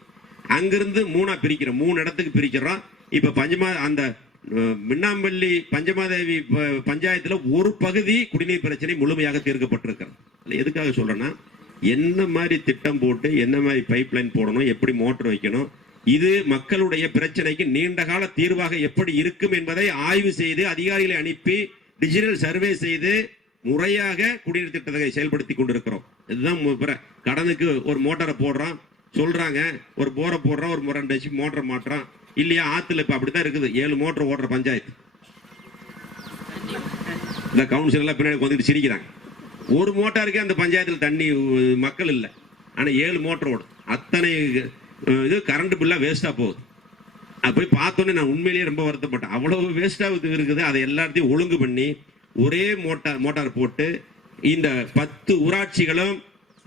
அங்கிருந்து 3 பிரிக்கிறோம், 3 இடத்துக்கு பிரிக்கிறோம். இப்ப அந்த மின்னாம்பள்ளி பஞ்சமாதேவி பஞ்சாயத்துல ஒரு பகுதி குடிநீர் பிரச்சனை முழுமையாக தீர்க்கப்பட்டிருக்கிறது. எதுக்காக சொல்றேன்னா, என்ன மாதிரி திட்டம் போட்டு என்ன மாதிரி பைப் லைன் போடணும், எப்படி மோட்டர் வைக்கணும், இது மக்களுடைய பிரச்சனைக்கு நீண்ட கால தீர்வாக எப்படி இருக்கும் என்பதை ஆய்வு செய்து அதிகாரிகளை அனுப்பி டிஜிட்டல் சர்வே செய்து முறையாக குடிநீர் திட்டத்தை செயல்படுத்தி கொண்டிருக்கிறோம். இதுதான் கடனுக்கு ஒரு மோட்டரை போடுறோம் சொல்றாங்க, ஒரு போரை போடுறோம், ஒரு 2 மோட்டர் மாட்டுறோம் இல்லையா. ஆத்துல இப்ப அப்படித்தான் இருக்குது, 7 மோட்டர் ஓடுற பஞ்சாயத்து. இந்த கவுன்சிலர் எல்லாம் பின்னாடி வந்துட்டு சிரிக்கிறாங்க. ஒரு மோட்டாருக்கே அந்த பஞ்சாயத்துல தண்ணி மக்கள் இல்லை, ஆனா 7 மோட்டர் ஓடும். அத்தனை இது கரண்ட் பில்லா வேஸ்டா போகுது. அது போய் பார்த்தோன்னே நான் உண்மையிலேயே ரொம்ப வருத்தப்பட்டேன். அவ்வளவு வேஸ்டா இருக்குது. அதை எல்லாத்தையும் ஒழுங்கு பண்ணி ஒரே மோட்டார் போட்டு இந்த 10 ஊராட்சிகளும்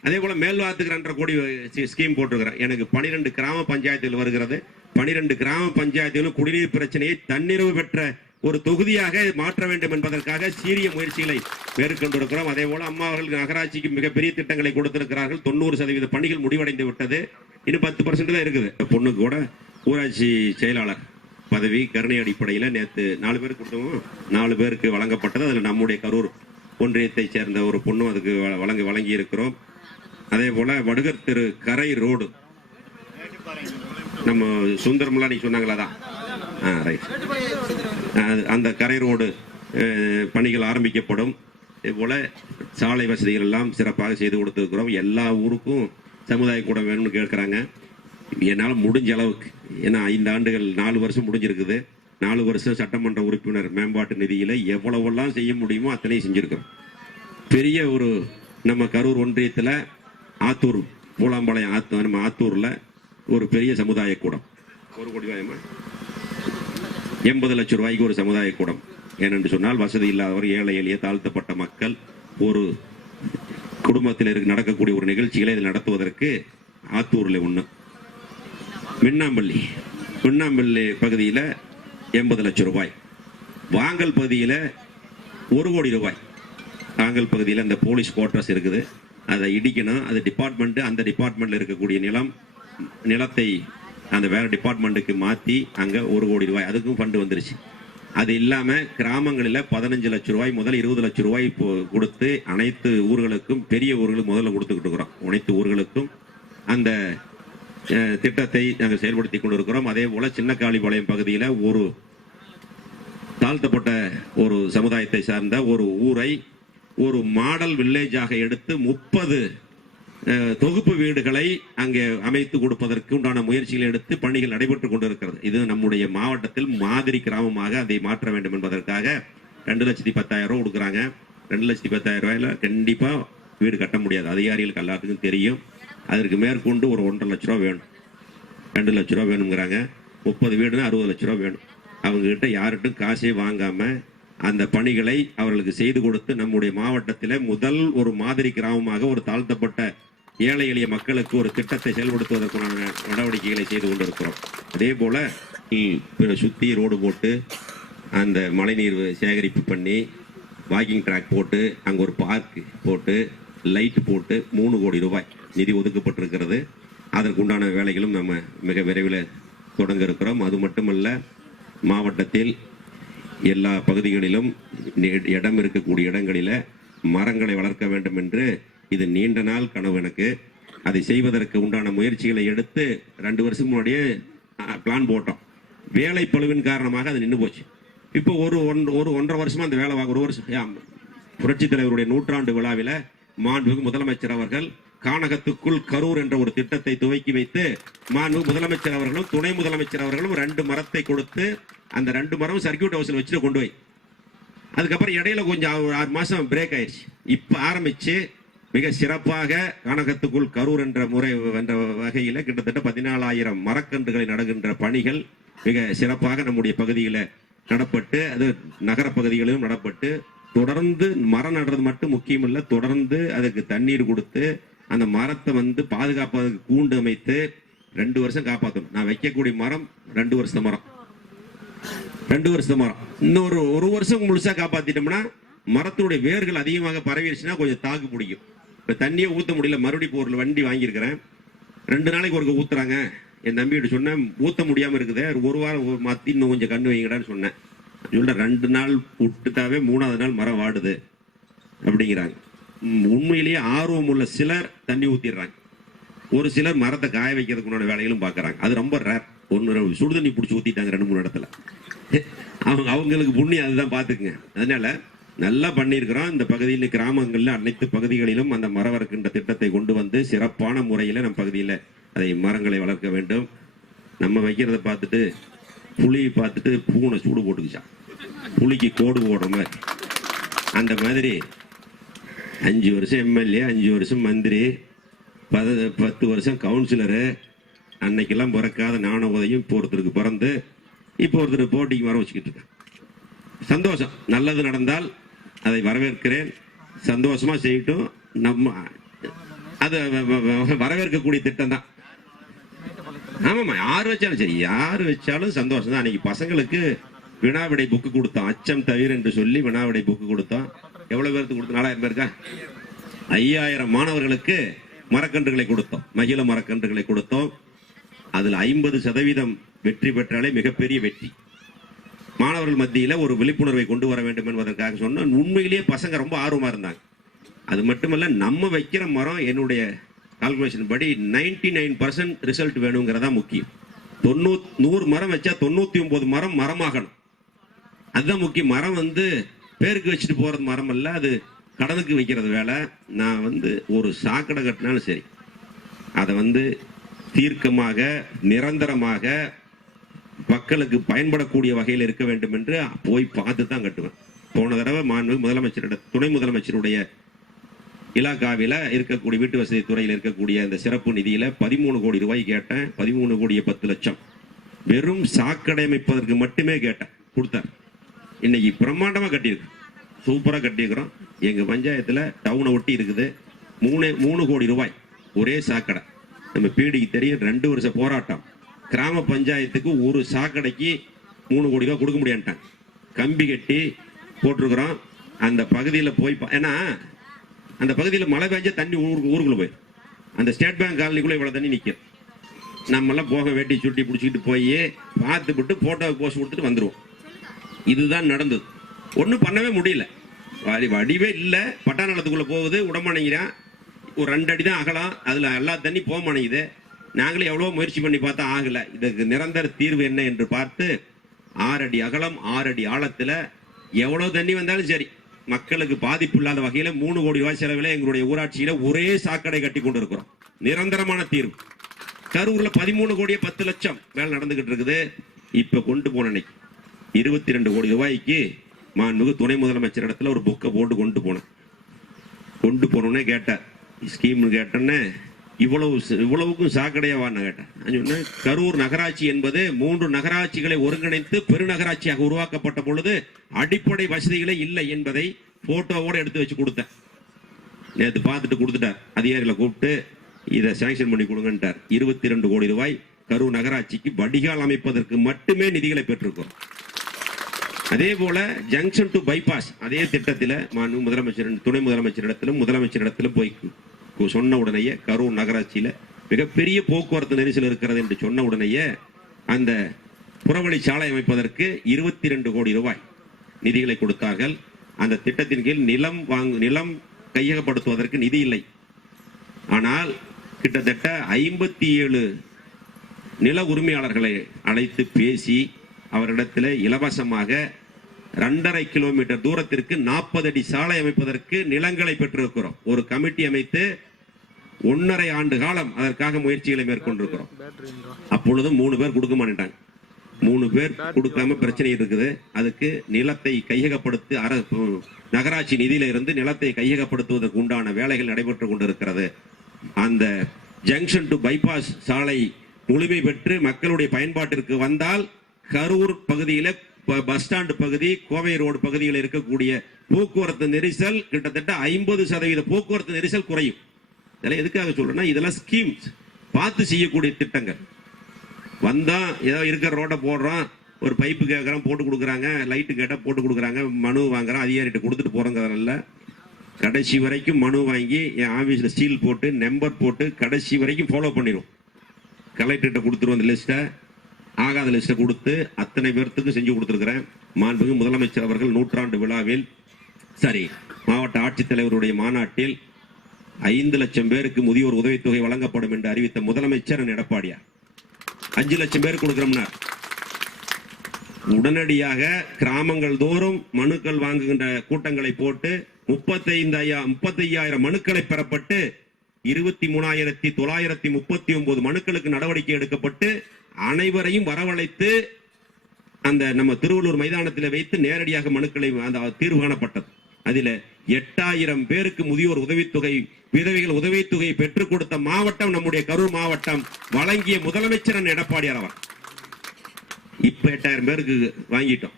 அதே போல மேல்வாத்துக்கு 2.5 கோடி ஸ்கீம் போட்டிருக்கிறேன். எனக்கு 12 கிராம பஞ்சாயத்துகள் வருகிறது. 12 கிராம பஞ்சாயத்துகளும் குடிநீர் பிரச்சனையை தன்னிறைவு பெற்ற ஒரு தொகுதியாக மாற்ற வேண்டும் என்பதற்காக சீரிய முயற்சிகளை மேற்கொண்டிருக்கிறோம். அதே போல அம்மா அவர்கள் நகராட்சிக்கு மிகப்பெரிய திட்டங்களை கொடுத்திருக்கிறார்கள். 90% பணிகள் முடிவடைந்து விட்டது. இன்னும் 10% தான் இருக்குது. பொண்ணுக்கு கூட ஊராட்சி செயலாளர் பதவி கருணை அடிப்படையில் நேற்று 4 பேருக்கு கொடுத்தோம். 4 பேருக்கு வழங்கப்பட்டது. அதில் நம்முடைய கரூர் ஒன்றியத்தை சேர்ந்த ஒரு பொண்ணும் அதுக்கு வழங்கி இருக்கிறோம். அதே போல வடுகர் தெரு கரை ரோடு நம்ம சுந்தரம்லாம் நீ சொன்னாங்களாதான் அந்த கரை ரோடு பணிகள் ஆரம்பிக்கப்படும். இதே போல சாலை வசதிகள் எல்லாம் சிறப்பாக செய்து கொடுத்திருக்கிறோம். எல்லா ஊருக்கும் சமுதாய கூடம் வேணும்னு கேட்கிறாங்க. என்னால் முடிஞ்ச அளவுக்கு, ஏன்னா 5 ஆண்டுகள் 4 வருஷம் முடிஞ்சிருக்குது. 4 வருஷம் சட்டமன்ற உறுப்பினர் மேம்பாட்டு நிதியில எவ்வளவெல்லாம் செய்ய முடியுமோ அத்தனை செஞ்சிருக்கிறோம். பெரிய ஒரு நம்ம கரூர் ஒன்றியத்தில் ஆத்தூர் பூலாம்பாளையம் நம்ம ஆத்தூர்ல ஒரு பெரிய சமுதாய கூடம் 1 கோடி ரூபாயமா 80 லட்சம் ரூபாய்க்கு ஒரு சமுதாய கூடம். ஏனென்று சொன்னால் வசதி இல்லாதவர், ஏழை எளிய தாழ்த்தப்பட்ட மக்கள் ஒரு குடும்பத்தில் நடக்கக்கூடிய ஒரு நிகழ்ச்சிகளை இதில் நடத்துவதற்கு ஆத்தூர்ல ஒண்ணு. மின்னாம்பள்ளி பகுதியில் 80 லட்சம் ரூபாய். வாங்கல் பகுதியில் 1 கோடி ரூபாய். வாங்கல் பகுதியில் அந்த போலீஸ் குவார்டர்ஸ் இருக்குது, அதை இடிக்கணும். அது டிபார்ட்மெண்ட், அந்த டிபார்ட்மெண்ட்ல இருக்கக்கூடிய நிலத்தை அந்த வேற டிபார்ட்மெண்ட்டுக்கு மாற்றி அங்கே 1 கோடி ரூபாய் அதுக்கும் ஃபண்டு வந்துருச்சு. அது இல்லாமல் கிராமங்களில் 15 லட்சம் ரூபாய் முதல் 20 லட்சம் ரூபாய் கொடுத்து அனைத்து ஊர்களுக்கும், பெரிய ஊர்களுக்கு முதல்ல கொடுத்துக்கிட்டு இருக்கிறோம். அனைத்து ஊர்களுக்கும் அந்த திட்டத்தை நாங்கள் செயல்படுத்தி கொண்டிருக்கிறோம். அதே போல சின்னக்காளிபாளையம் பகுதியில் ஒரு தாழ்த்தப்பட்ட ஒரு சமுதாயத்தை சார்ந்த ஒரு ஊரை ஒரு மாடல் வில்லேஜாக எடுத்து 30 தொகுப்பு வீடுகளை அங்கே அமைத்து கொடுப்பதற்கு உண்டான முயற்சிகளை எடுத்து பணிகள் நடைபெற்றுக் கொண்டிருக்கிறது. இது நம்முடைய மாவட்டத்தில் மாதிரி கிராமமாக அதை மாற்ற வேண்டும் என்பதற்காக 2,10,000 ரூபாய் கொடுக்குறாங்க. 2,10,000 ரூபாயில கண்டிப்பா வீடு கட்ட முடியாது, அதிகாரிகளுக்கு எல்லாத்துக்கும் தெரியும். அதற்கு மேற்கொண்டு ஒரு 1.5 லட்ச ரூபா வேணும், 2 லட்ச ரூபா வேணுங்கிறாங்க. 30 வீடுனா 60 லட்ச ரூபா வேணும். அவங்க கிட்ட யார்கிட்டும் காசே வாங்காம அந்த பணிகளை அவர்களுக்கு செய்து கொடுத்து நம்முடைய மாவட்டத்தில் முதல் ஒரு மாதிரி கிராமமாக ஒரு தாழ்த்தப்பட்ட ஏழை எளிய மக்களுக்கு ஒரு திட்டத்தை செயல்படுத்துவதற்கான நடவடிக்கைகளை செய்து கொண்டிருக்கிறோம். அதே போல சுத்தி ரோடு போட்டு அந்த மழைநீர் சேகரிப்பு பண்ணி வாக்கிங் ட்ராக் போட்டு அங்கே ஒரு பார்க் போட்டு லைட் போட்டு 3 கோடி ரூபாய் நிதி ஒதுக்கப்பட்டிருக்கிறது. அதற்குண்டான வேலைகளும் நம்ம மிக விரைவில் தொடங்க இருக்கிறோம். அது மட்டுமல்ல, மாவட்டத்தில் எல்லா பகுதிகளிலும் இடம் இருக்கக்கூடிய இடங்களில் மரங்களை வளர்க்க வேண்டும் என்று இது நீண்ட நாள் கனவு எனக்கு. அதை செய்வதற்கு உண்டான முயற்சிகளை எடுத்து 2 வருஷத்துக்கு முன்னாடியே பிளான் போட்டோம். வேலை பளுவின் காரணமாக அது நின்று போச்சு. இப்போ ஒரு 1.5 வருஷமா அந்த வேலை ஒரு வருஷம் புரட்சித் தலைவருடைய 100ஆண்டு விழாவில் மாண்புமிகு முதலமைச்சர் அவர்கள் கானகத்துக்குள் கரூர் என்ற ஒரு திட்டத்தை துவக்கி வைத்து மாண்புமிகு முதலமைச்சர் அவர்களும் துணை முதலமைச்சர் அவர்களும் 2 மரத்தை கொடுத்து அந்த 2 மரம் சர்க்கியூட் ஹவுஸில் வச்சுட்டு கொண்டு போய் அதுக்கப்புறம் இடையில கொஞ்சம் 6 மாசம் பிரேக் ஆயிடுச்சு. இப்ப ஆரம்பிச்சு மிக சிறப்பாக கானகத்துக்குள் கரூர் என்ற வகையில கிட்டத்தட்ட 14,000 மரக்கன்றுகளை நடுகின்ற பணிகள் மிக சிறப்பாக நம்முடைய பகுதியில் நடப்பட்டு அது நகர பகுதிகளிலும் நடப்பட்டு தொடர்ந்து மரம் நடுறது மட்டும் முக்கியம் இல்லை, தொடர்ந்து அதுக்கு தண்ணீர் கொடுத்து அந்த மரத்தை பாதுகாப்பதற்கு கூண்டு அமைத்து 2 வருஷம் காப்பாற்றணும். நான் வைக்கக்கூடிய மரம் 2 வருஷ மரம், 2 வருஷ மரம். இன்னொரு 1 வருஷம் முழுசா காப்பாத்திட்டோம்னா மரத்துடைய வேர்கள் அதிகமாக பரவிடுச்சுன்னா கொஞ்சம் தாக்கு பிடிக்கும். இப்ப தண்ணியை ஊத்த முடியல, மறுபடியும் பொருள் வண்டி வாங்கியிருக்கிறேன், 2 நாளைக்கு ஒருக்க ஊத்துறாங்க. என் தம்பிகிட்ட சொன்னேன், ஊத்த முடியாம இருக்குது, 1 வாரம் மாத்தி இன்னும் கொஞ்சம் கண்ணு வைங்கடான்னு சொன்னேன். சொல்ல 2 நாள் விட்டுட்டாவே 3ஆவது நாள் மரம் வாடுது அப்படிங்கிறாங்க. உண்மையிலேயே ஆர்வம் உள்ள சிலர் தண்ணி ஊத்திடுறாங்க, ஒரு சிலர் மரத்தை காய வைக்கிறதுக்குண்டான வேலைகளும் பார்க்கறாங்க. அது ரொம்ப ரேர். சுடுதண்ணி பிடிச்சி ஊத்திட்டாங்க 2-3 இடத்துல. அவங்களுக்கு புண்ணியம் அதுதான், பார்த்துக்குங்க. அதனால நல்லா பண்ணியிருக்கிறோம். இந்த பகுதியில் கிராமங்களில் அனைத்து பகுதிகளிலும் அந்த மரம் வளர்க்கின்ற திட்டத்தை கொண்டு வந்து சிறப்பான முறையில் நம் பகுதியில் அதை மரங்களை வளர்க்க வேண்டும். நம்ம வைக்கிறத பார்த்துட்டு புளி பார்த்துட்டு பூனை சூடு போட்டுக்குச்சான், புளிக்கு கோடு போடுற மாதிரி. அந்த மாதிரி 5 வருஷம் எம்எல்ஏ, 5 வருஷம் மந்திரி, 10 வருஷம் கவுன்சிலரு, அன்னைக்கெல்லாம் பிறக்காத நாண உதயம் இப்போ ஒருத்தருக்கு பிறந்து இப்போ ஒருத்தர் போட்டிக்கு வர வச்சுக்கிட்டு இருக்கேன். சந்தோஷம். நல்லது நடந்தால் அதை வரவேற்கிறேன், சந்தோஷமா செய்யட்டும். நம்ம அது வரவேற்கக்கூடிய திட்டம் தான். ஆமாம்மா, யார் வச்சாலும் சரி, யார் வச்சாலும் சந்தோஷம் தான். அன்னைக்கு பசங்களுக்கு வினாவிடை புக்கு கொடுத்தோம், அச்சம் தவிர என்று சொல்லி வினாவிடை புக்கு கொடுத்தோம். எவ்வளவு பேருக்கு கொடுத்தோம்? 4,000 பேருக்கா? 5,000 மாணவர்களுக்கு மரக்கன்றுகளை கொடுத்தோம், மகிழ மரக்கன்றுகளை கொடுத்தோம். அதில் 50% வெற்றி பெற்றாலே மிகப்பெரிய வெற்றி. மாணவர்கள் மத்தியில் ஒரு விழிப்புணர்வை கொண்டு வர வேண்டும் என்பதற்காக சொன்ன உண்மையிலேயே பசங்க ரொம்ப ஆர்வமா இருந்தாங்க. அது மட்டுமல்ல, நம்ம வைக்கிற மரம் என்னுடைய கால்குலேஷன் படி 99% ரிசல்ட் வேணுங்கிறதா முக்கியம். 100 மரம் வச்சா 99 மரம் மரமாகணும், அதுதான் முக்கியம். மரம் பேருக்கு வச்சுட்டு போறது மரம் அல்ல, அது கடனுக்கு வைக்கிறது வேலை. நான் ஒரு சாக்கடை கட்டினாலும் சரி, அதை தீர்க்கமாக நிரந்தரமாக மக்களுக்கு பயன்படக்கூடிய வகையில் இருக்க வேண்டும் என்று போய் பார்த்து தான் கட்டுவேன். போன தடவை துணை முதலமைச்சருடைய இலாக்காவில் இருக்கக்கூடிய வீட்டு வசதி துறையில் இருக்கக்கூடிய அந்த சிறப்பு நிதியில 13 கோடி ரூபாய் கேட்டேன். 13 கோடியே 10 லட்சம் வெறும் சாக்கடை அமைப்பதற்கு மட்டுமே கேட்டேன், கொடுத்தார். இன்னைக்கு பிரம்மாண்டமா கட்டியிருக்கு, சூப்பரா கட்டியிருக்கிறோம். எங்க பஞ்சாயத்துல டவுனை ஒட்டி இருக்குது, 3 கோடி ரூபாய் ஒரே சாக்கடை. நம்ம பீடிக்கு தெரியும், 2 வருஷ போராட்டம். கிராம பஞ்சாயத்துக்கு ஒரு சாக்கடைக்கு 3 கோடி ரூபாய் கொடுக்க முடியாட்டாங்க. கம்பி கட்டி போட்டிருக்கிறோம். அந்த பகுதியில் போய், ஏன்னா அந்த பகுதியில் மழை பெஞ்ச தண்ணி ஊருக்குள்ள போய் அந்த ஸ்டேட் பேங்க் காலனிக்குள்ள இவ்வளவு தண்ணி நிற்கும். நம்மெல்லாம் போக வேட்டி சுட்டி பிடிச்சிக்கிட்டு போய் பார்த்துவிட்டு போட்டோ போஸ்ட் கொடுத்துட்டு வந்துடுவோம். இதுதான் நடந்தது. ஒன்றும் பண்ணவே முடியல, வடிவே இல்லை. பட்டா நிலத்துக்குள்ள போகுது, உடம்பணிங்கிறான். ஒரு 2 அடி தான் அகலம், அதில் எல்லா தண்ணி போக மாட்டேங்குது. நாங்களே எவ்வளோ முயற்சி பண்ணி பார்த்தா ஆகலை. இதுக்கு நிரந்தர தீர்வு என்ன என்று பார்த்து 6 அடி அகலம் 6 அடி ஆழத்தில் எவ்வளோ தண்ணி வந்தாலும் சரி, மக்களுக்கு பாதிப்பு இல்லாத வகையில் 3 கோடி ரூபாய் செலவில் எங்களுடைய ஊராட்சியில ஒரே சாக்கடை கட்டி கொண்டு இருக்கிறோம். நிரந்தரமான தீர்வு. கரூர்ல 13 கோடியே 10 லட்சம் வேலை நடந்துகிட்டு இருக்குது. இப்ப கொண்டு போன 22 கோடி ரூபாய்க்கு மாண்புமிகு துணை முதலமைச்சர் இடத்துல ஒரு புக்கை போட்டு கொண்டு போனோன்னே கேட்டார், ஸ்கீம் கேட்டோன்னே இவ்வளவுக்கும் சாக்கடையாவான்னு கேட்டேன். நான் சொன்னேன், கரூர் நகராட்சி என்பது 3 நகராட்சிகளை ஒருங்கிணைத்து பெருநகராட்சியாக உருவாக்கப்பட்ட பொழுது அடிப்படை வசதிகளே இல்லை என்பதை போட்டோவோட எடுத்து வச்சு கொடுத்தேன். நேற்று பார்த்துட்டு கொடுத்துட்டார். அதிகாரிகளை கூப்பிட்டு இதை சாங்ஷன் பண்ணி கொடுங்கன்ட்டார். 22 கோடி ரூபாய் கரூர் நகராட்சிக்கு வடிகால் அமைப்பதற்கு மட்டுமே நிதிகளை பெற்றிருக்கிறோம். அதே போல ஜங்ஷன் டு பைபாஸ் அதே திட்டத்தில் முதலமைச்சர் துணை முதலமைச்சரிடத்திலும் முதலமைச்சரிடத்திலும் போய் சொன்ன உடனேயே கரூர் நகராட்சியில மிகப்பெரிய போக்குவரத்து நெரிசல் இருக்கிறது என்று சொன்ன உடனேயே அந்த புறவழி சாலை அமைப்பதற்கு 22 கோடி ரூபாய் நிதிகளை கொடுத்தார்கள். அந்த திட்டத்தின் கீழ் நிலம் கையகப்படுத்துவதற்கு நிதி இல்லை. ஆனால் கிட்டத்தட்ட 57 நில உரிமையாளர்களை அழைத்து பேசி அவரிடத்தில் இலவசமாக 2.5 கிலோமீட்டர் தூரத்திற்கு 40 அடி சாலை அமைப்பதற்கு நிலங்களை பெற்றிருக்கிறோம். ஒரு கமிட்டி அமைத்து 1.5 ஆண்டு காலம் அதற்காக முயற்சிகளை மேற்கொண்டிருக்கிறோம். அப்பொழுதும் 3 பேர் கொடுக்க மாட்டாங்க. 3 பேர் கொடுக்காம பிரச்சனை இருக்குது. அதுக்கு நிலத்தை கையகப்படுத்தி நகராட்சி நிதியில இருந்து நிலத்தை கையகப்படுத்துவதற்கு உண்டான வேலைகள் நடைபெற்றுக் கொண்டிருக்கிறது. அந்த ஜங்ஷன் டு பைபாஸ் சாலை முழுமை பெற்று மக்களுடைய பயன்பாட்டிற்கு வந்தால் கரூர் பகுதியில் பஸ் ஸ்டாண்ட் பகுதி, கோவை ரோடு பகுதியில் இருக்கக்கூடிய போக்குவரத்து நெரிசல் கிட்டத்தட்ட 50% போக்குவரத்து நெரிசல் குறையும். இதெல்லாம் எதுக்காக சொல்றேன்னா, இதெல்லாம் ஸ்கீம்ஸ், பார்த்து செய்யக்கூடிய திட்டங்கள். வந்தா ஏதோ இருக்கிற ரோட்டை போடுறோம், ஒரு பைப்பு கேட்கறோம் போட்டு கொடுக்குறாங்க, லைட்டு கேட்டால் போட்டு கொடுக்குறாங்க, மனு வாங்குறோம், அதிகாரிகிட்ட கொடுத்துட்டு போறோங்கிறதுனால கடைசி வரைக்கும் மனு வாங்கி என் ஆஃபீஸில் சீல் போட்டு நம்பர் போட்டு கடைசி வரைக்கும் ஃபாலோ பண்ணிடும். கலெக்டர்கிட்ட கொடுத்துருவோம் அந்த லிஸ்ட்டை, ஆகாத லிஸ்ட்டை கொடுத்து அத்தனை பேர்த்துக்கு செஞ்சு கொடுத்துருக்கிறேன். மாண்புமிகு முதலமைச்சர் அவர்கள் 100ஆண்டு விழாவில் மாவட்ட ஆட்சித்தலைவருடைய மாநாட்டில் 5 லட்சம் பேருக்கு முதியோர் உதவித்தொகை வழங்கப்படும் என்று அறிவித்த முதலமைச்சர் எடப்பாடியார் 5 லட்சம் பேருக்கு கொடுக்கிறோம்னார். உடனடியாக கிராமங்கள் தோறும் மனுக்கள் வாங்குகின்ற கூட்டங்களை போட்டு 35,000 மனுக்களை பெறப்பட்டு 23,939 மனுக்களுக்கு நடவடிக்கை எடுக்கப்பட்டு அனைவரையும் வரவழைத்து அந்த நம்ம திருவள்ளூர் மைதானத்தில் வைத்து நேரடியாக மனுக்களை தீர்வு காணப்பட்டது. அதில் 8,000 பேருக்கு முதியோர் உதவித்தொகை, விதவைகள் உதவித்தொகை பெற்றுக் கொடுத்த மாவட்டம் நம்முடைய கரூர் மாவட்டம். வழங்கிய முதலமைச்சர் எடப்பாடியார் அவர். இப்ப 8,000 பேருக்கு வாங்கிட்டோம்.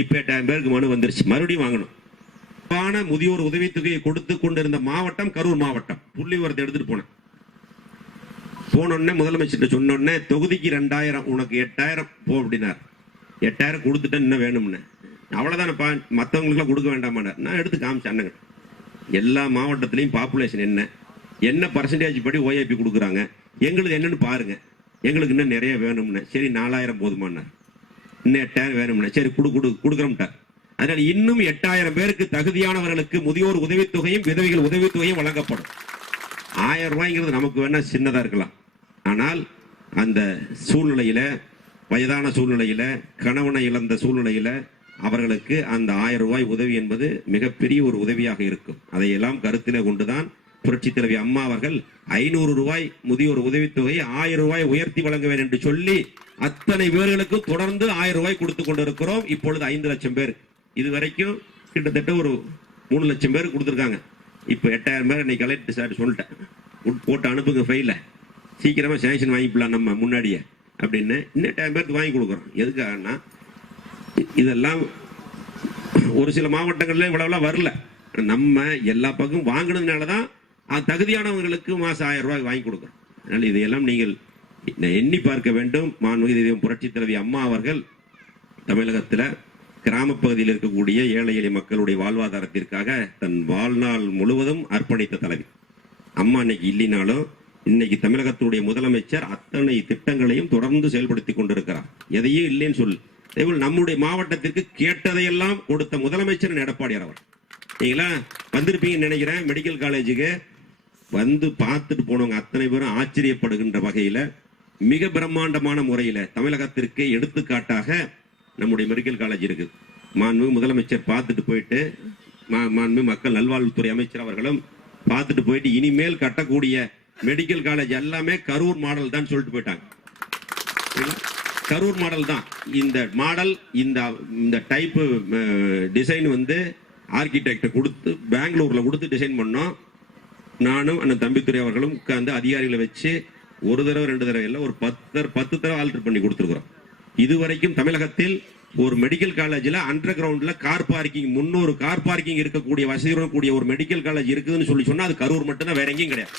இப்ப 8,000 பேருக்கு மனு வந்துருச்சு, மறுபடியும் வாங்கணும். முதியோர் உதவித்தொகையை கொடுத்து கொண்டிருந்த மாவட்டம் கரூர் மாவட்டம். புள்ளி விவரத்தை எடுத்துட்டு போனோடனே முதலமைச்சர் சொன்னோடனே தொகுதிக்கு 2,000, உனக்கு 8,000 போ அப்படின்னார். 8,000 கொடுத்துட்டேன், என்ன வேணும்னு. அவ்வளவுதானப்பா, மற்றவங்களுக்கு கொடுக்க வேண்டாமான்னார். நான் எடுத்து காமிச்சேன். எல்லா மாவட்டத்திலையும் பாப்புலேஷன் என்ன பர்சன்டேஜ் படி ஓஏபி கொடுக்குறாங்க, எங்களுக்கு என்னன்னு பாருங்க, எங்களுக்கு இன்னும் நிறைய வேணும்னு. சரி 4,000 போதுமானார். இன்னும் 8,000 வேணும்னு. சரி கொடுக்குறோம்ட்டார். அதனால் இன்னும் 8,000 பேருக்கு தகுதியானவர்களுக்கு முதியோர் உதவித்தொகையும் விதவைகள் உதவித்தொகையும் வழங்கப்படும். 1,000 ரூபாய்ங்கிறது நமக்கு வேணா சின்னதா இருக்கலாம். ஆனால் அந்த சூழ்நிலையில, வயதான சூழ்நிலையில, கணவனை இழந்த சூழ்நிலையில அவர்களுக்கு அந்த 1,000 ரூபாய் உதவி என்பது மிகப்பெரிய ஒரு உதவியாக இருக்கும். அதையெல்லாம் கருத்திலே கொண்டுதான் புரட்சி தலைவி அம்மா அவர்கள் 500 ரூபாய் முதியோர் உதவித்தொகை 1,000 ரூபாய் உயர்த்தி வழங்க வேண்டும் என்று சொல்லி அத்தனை பேர்களுக்கு தொடர்ந்து 1,000 ரூபாய் கொடுத்து கொண்டிருக்கிறோம். இப்பொழுது 5 லட்சம் பேர், இதுவரைக்கும் கிட்டத்தட்ட ஒரு 3 லட்சம் பேர் கொடுத்துருக்காங்க. இப்போ 8,000 பேர் இன்னைக்கு கலெக்டர் சார் சொல்லிட்டேன், போட்டு அனுப்புங்க ஃபைல, சீக்கிரமா சேங்ஷன் வாங்கிக்கலாம் நம்ம முன்னாடியே அப்படின்னு. இன்னும் 8,000 பேருக்கு வாங்கி கொடுக்குறோம். எதுக்காகனா, இதெல்லாம் ஒரு சில மாவட்டங்கள்ல இவ்வளவுலாம் வரல. நம்ம எல்லா பக்கம் வாங்கினதுனாலதான் தகுதியானவங்களுக்கு மாசம் 1,000 ரூபாய் வாங்கி கொடுக்குறோம். அதனால இதையெல்லாம் நீங்கள் எண்ணி பார்க்க வேண்டும். மாண்புமிகு புரட்சி தலைவி அம்மா அவர்கள் தமிழகத்தில் கிராமப்பகுதியில் இருக்கக்கூடிய ஏழை எளிய மக்களுடைய வாழ்வாதாரத்திற்காக தன் வாழ்நாள் முழுவதும் அர்ப்பணித்த தலைவி அம்மா. இன்னைக்கு இல்லைனாலும் இன்னைக்கு தமிழகத்துடைய முதலமைச்சர் அத்தனை திட்டங்களையும் தொடர்ந்து செயல்படுத்தி கொண்டிருக்கிறார். எதையும் இல்லைன்னு சொல்லு. நம்முடைய மாவட்டத்திற்கு கேட்டதையெல்லாம் கொடுத்த முதலமைச்சர் எடப்பாடியார் அவர். நீங்களா வந்திருப்பீங்கன்னு நினைக்கிறேன். மெடிக்கல் காலேஜுக்கு வந்து பார்த்துட்டு போனவங்க அத்தனை பேரும் ஆச்சரியப்படுகின்ற வகையில மிக பிரம்மாண்டமான முறையில தமிழகத்திற்கு எடுத்துக்காட்டாக நம்முடைய மெடிக்கல் காலேஜ் இருக்கு. மாண்புமிகு முதலமைச்சர் பார்த்துட்டு போயிட்டு, மாண்புமிகு மக்கள் நல்வாழ்வுத்துறை அமைச்சர் அவர்களும் பார்த்துட்டு போயிட்டு, இனிமேல் கட்டக்கூடிய மெடிக்கல் காலேஜ் எல்லாமே கரூர் மாடல் தான் சொல்லிட்டு போயிட்டாங்க. கரூர் மாடல் தான். இந்த மாடல், இந்த டைப் டிசைன் வந்து ஆர்கிடெக்ட் கொடுத்து பெங்களூர்ல கொடுத்து டிசைன் பண்ணோம். நானும் அந்த தம்பித்துறை அவர்களும் உட்கார்ந்து அதிகாரிகளை வச்சு ஒரு தடவை 2 தடவை இல்லை, ஒரு 10 தடவை ஆல்டர் பண்ணி கொடுத்துருக்கிறோம். இதுவரைக்கும் தமிழகத்தில் ஒரு மெடிக்கல் காலேஜில் அண்டர் கிரவுண்ட்ல கார் பார்க்கிங் 300 கார் பார்க்கிங் இருக்கக்கூடிய வசதியுடன் கூடிய ஒரு மெடிக்கல் காலேஜ் இருக்குதுன்னு சொல்லி சொன்னா அது கரூர் மட்டும்தான், வேற எங்கேயும் கிடையாது.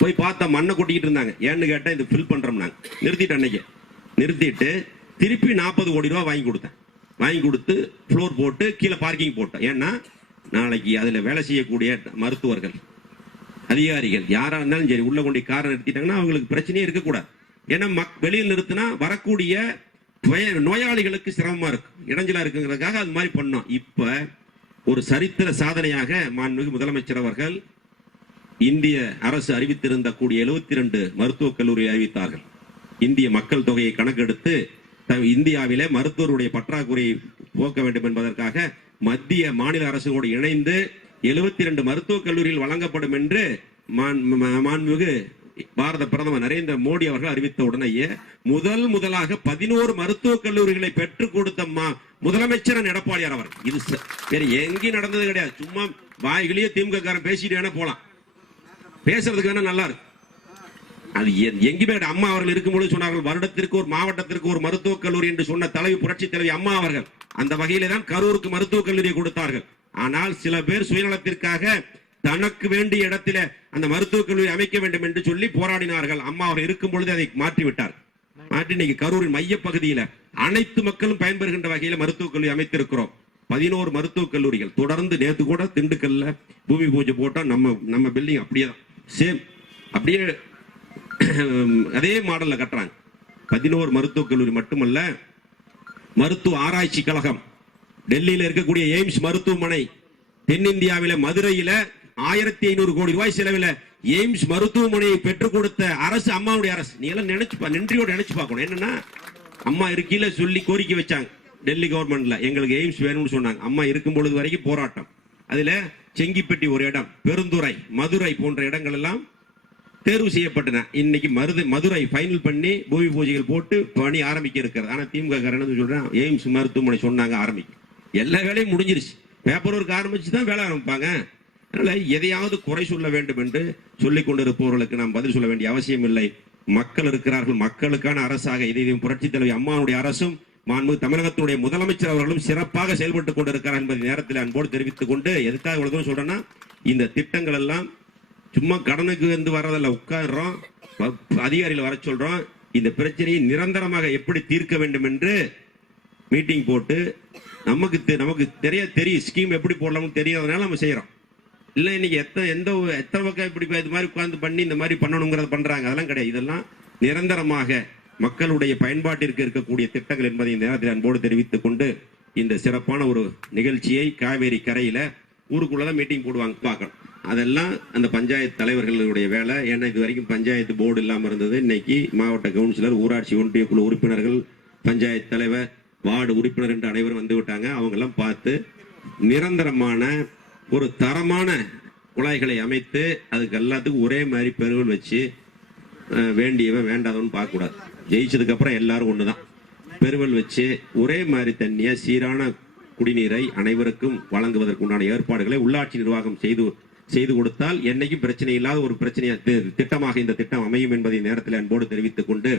போய் பார்த்தா மண்ணை கொட்டிக்கிட்டு இருந்தாங்க. ஏன்னு கேட்டா இது ஃபில் பண்றோம். நாங்க நிறுத்திட்டு அன்னைக்கு நிறுத்திட்டு திருப்பி 40 கோடி ரூபாய் வாங்கி கொடுத்தேன். வாங்கி கொடுத்து ஃப்ளோர் போட்டு கீழே பார்க்கிங் போட்டேன். ஏன்னா நாளைக்கு அதுல வேலை செய்யக்கூடிய மருத்துவர்கள், அதிகாரிகள் யாரா இருந்தாலும் சரி, உள்ள கொண்டு காரை நிறுத்திட்டாங்கன்னா அவங்களுக்கு பிரச்சனையே இருக்கக்கூடாது. ஏன்னா வெளியில் நிறுத்தினா வரக்கூடிய நோயாளிகளுக்கு சிரமமா இருக்கு, இடைஞ்சலா இருக்குங்கிறதுக்காக அது மாதிரி பண்ணோம். இப்ப ஒரு சரித்திர சாதனையாக மாண்புமிகு முதலமைச்சர் அவர்கள் இந்திய அரசு அறிவித்திருந்த கூடிய 72 மருத்துவக் கல்லூரி அறிவித்தார்கள். இந்திய மக்கள் தொகையை கணக்கெடுத்து இந்தியாவிலே மருத்துவருடைய பற்றாக்குறையை போக்க வேண்டும் என்பதற்காக மத்திய மாநில அரசோடு இணைந்து 72 மருத்துவக் கல்லூரிகள் வழங்கப்படும் என்று மாண்புமிகு பாரத பிரதமர் நரேந்திர மோடி அவர்கள் அறிவித்த உடனேயே முதலாக 11 மருத்துவக் கல்லூரிகளை பெற்றுக் கொடுத்த முதலமைச்சர் எடப்பாடியார் அவர். இது வேற எங்கேயும் நடந்தது கிடையாது. சும்மா வாய்களையே திமுக காரன் பேசிட்டு வேணா போலாம், பேசுறதுக்கு வேணா நல்லா இருக்கு. அது எங்குமே அம்மா அவர்கள் இருக்கும்போது சொன்னார்கள், வருடத்திற்கு ஒரு மாவட்டத்திற்கு ஒரு மருத்துவக் கல்லூரி என்று சொன்ன தலைவி, புரட்சி தலைவி அம்மா அவர்கள். அந்த வகையிலே தான் கரூருக்கு மருத்துவக் கல்லூரியை கொடுத்தார்கள். ஆனால் சில பேர் சுயநலத்திற்காக தனக்கு வேண்டிய இடத்தில அந்த மருத்துவக் கல்லூரி அமைக்க வேண்டும் என்று சொல்லி போராடினார்கள். அம்மா அவர் இருக்கும் பொழுது அதை மாற்றிவிட்டார். மாற்றி இன்னைக்கு கரூரின் மைய பகுதியில் அனைத்து மக்களும் பயன்பெறுகின்ற வகையில் மருத்துவக் கல்லூரி அமைத்திருக்கிறோம். 11 மருத்துவக் கல்லூரிகள் தொடர்ந்து. நேற்று கூட திண்டுக்கல்ல பூமி பூஜை போட்டா நம்ம பில்டிங் அப்படியே சேம், அப்படியே அதே மாடல்ல கட்டுறாங்க. 11 மருத்துவக் கல்லூரி மட்டுமல்ல, மருத்துவ ஆராய்ச்சி கழகம், டெல்லியில இருக்கக்கூடிய எய்ம்ஸ் மருத்துவமனை, தென்னிந்தியாவில மதுரையில 1500 கோடி ரூபாய் செலவில் எய்ம்ஸ் மருத்துவமனையை பெற்றுக் கொடுத்த அரசு அம்மாவுடைய அரசு. நீ எல்லாம் நன்றியோட நினைச்சு பார்க்கணும். என்னன்னா, அம்மா இருக்கையில சொல்லி கோரிக்கை வச்சாங்க டெல்லி கவர்மெண்ட்ல, எங்களுக்கு எய்ம்ஸ் வேணும்னு சொன்னாங்க. அம்மா இருக்கும் பொழுது வரைக்கும் போராட்டம். அதுல செங்கிப்பட்டி ஒரு இடம், பெருந்துறை, மதுரை போன்ற இடங்கள் எல்லாம் தேர்வு செய்யப்பட்டன. இன்னைக்கு மதுரை ஃபைனல் பண்ணி பூமி பூஜைகள் போட்டு பணி ஆரம்பிக்க இருக்கிறது. ஆனா திமுக காரன் சொல்றேன், எய்ம்ஸ் மருத்துவமனை சொன்னாங்க ஆரம்பிக்கும். எல்லா வேலையும் முடிஞ்சிருச்சு, பேப்பர் ஒர்க் ஆரம்பிச்சு தான் வேலை ஆரம்பிப்பாங்க. அதனால எதையாவது குறை சொல்ல வேண்டும் என்று சொல்லிக் கொண்டிருப்பவர்களுக்கு நாம் பதில் சொல்ல வேண்டிய அவசியம் இல்லை. மக்கள் இருக்கிறார்கள், மக்களுக்கான அரசாக இதையும் புரட்சி தலைவி அம்மாவுடைய அரசும் மாண்புமிகு தமிழகத்தினுடைய முதலமைச்சர் அவர்களும் சிறப்பாக செயல்பட்டுக் கொண்டிருக்கிறார் என்பதை நேரத்தில் அன்போடு தெரிவித்துக் கொண்டு, எதுக்காக இவ்வளவு சொல்றேன்னா, இந்த திட்டங்கள் எல்லாம் சும்மா கடனுக்கு வந்து வர்றதில்ல. உட்கார்றோம், அதிகாரிகள் வர சொல்றோம், இந்த பிரச்சனையை நிரந்தரமாக எப்படி தீர்க்க வேண்டும் என்று மீட்டிங் போட்டு நமக்கு தெரியும் ஸ்கீம் எப்படி போடலாம்னு தெரியாதனால நம்ம செய்யறோம். இல்ல இன்னைக்கு எத்தனை பக்கம் இப்படி இது மாதிரி உட்கார்ந்து பண்ணி இந்த மாதிரி பண்ணணுங்கிறத பண்றாங்க. அதெல்லாம் கிடையாது. இதெல்லாம் நிரந்தரமாக மக்களுடைய பயன்பாட்டிற்கு இருக்கக்கூடிய திட்டங்கள் என்பதை இந்த நேரத்தில் அன்போடு தெரிவித்துக் கொண்டு, இந்த சிறப்பான ஒரு நிகழ்ச்சியை காவேரி கரையில ஊருக்குள்ளதான் மீட்டிங் போடுவாங்க பார்க்கணும். அதெல்லாம் அந்த பஞ்சாயத்து தலைவர்களுடைய வேலை. ஏன்னா இது வரைக்கும் பஞ்சாயத்து போர்டு இல்லாம இருந்தது. இன்னைக்கு மாவட்ட கவுன்சிலர், ஊராட்சி ஒன்றிய குழு உறுப்பினர்கள், பஞ்சாயத்து தலைவர், வார்டு உறுப்பினர் என்று அனைவரும் வந்து விட்டாங்க. அவங்க எல்லாம் பார்த்து நிரந்தரமான ஒரு தரமான குழாய்களை அமைத்து அதுக்கு எல்லாத்துக்கும் ஒரே மாதிரி பெருவல் வச்சு வேண்டியவன் வேண்டாதவன் பார்க்க கூடாது. ஜெயிச்சதுக்கு அப்புறம் எல்லாரும் ஒண்ணுதான். பெருவல் வச்சு ஒரே மாதிரி தண்ணிய சீரான குடிநீரை அனைவருக்கும் வழங்குவதற்குண்டான ஏற்பாடுகளை உள்ளாட்சி நிர்வாகம் செய்து கொடுத்தால் என்னைக்கும் பிரச்சனை இல்லாத ஒரு பிரச்சனையா திட்டமாக இந்த திட்டம் அமையும் என்பதை நேரத்தில் அன்போடு தெரிவித்துக் கொண்டு